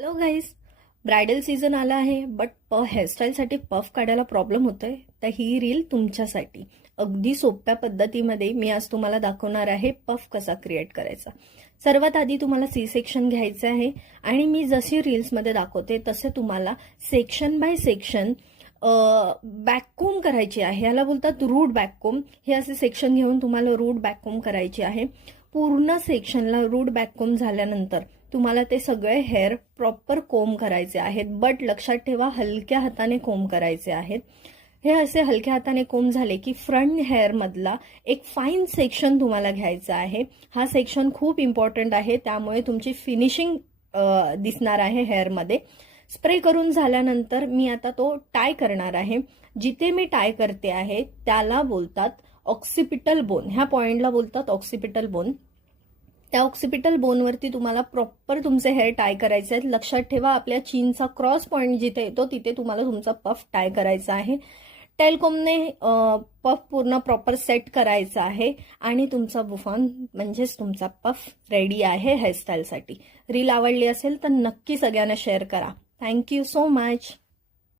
Hello guys, bridal season आला आहे but हेअरस्टाईलसाठी puff काढायला प्रॉब्लेम होतोय. तर ही रील तुमच्यासाठी अगदी सोप्या पद्धतीमध्ये मी आज तुम्हाला दाखवणार आहे पफ कसा क्रिएट करायचा. सर्वात आधी तुम्हाला सी सेक्शन घ्यायचं आहे आणि मी जशी रील्समध्ये दाखवते तसे तुम्हाला सेक्शन बाय सेक्शन बॅककोम करायची आहे. याला बोलतात रूट बॅककोम. हे असे सेक्शन घेऊन तुम्हाला रूट बॅककोम करायची आहे. पूर्ण सेक्शनला रूट बॅककोम झाल्यानंतर तुम्हाला ते सगळे हेअर प्रॉपर कोम करायचे आहेत. बट लक्षात ठेवा, हलक्या हाताने कोम करायचे आहेत. हे असे हलक्या हाताने कोम झाले की फ्रंट हेअर मधला एक फाईन सेक्शन तुम्हाला घ्यायचा आहे. हा सेक्शन खूप इम्पॉर्टंट आहे, त्यामुळे तुमची फिनिशिंग दिसणार आहे हेअरमध्ये. स्प्रे करून झाल्यानंतर मी आता तो टाय करणार आहे. जिथे मी टाय करते आहे त्याला बोलतात ऑक्सिपिटल बोन. ह्या पॉइंटला बोलतात ऑक्सिपिटल बोन. त्या ऑक्सिपिटल बोनवरती तुम्हाला प्रॉपर तुमचे हेअर टाय करायचे आहेत. लक्षात ठेवा, आपल्या चीनचा क्रॉस पॉइंट जिथे येतो तिथे तुम्हाला तुमचा पफ टाय करायचा आहे. टेलकोमने पफ पूर्ण प्रॉपर सेट करायचा आहे आणि तुमचा बुफॉन म्हणजेच तुमचा पफ रेडी आहे हेअरस्टाईलसाठी. रील आवडली असेल तर नक्की सगळ्यांना शेअर करा. Thank you so much.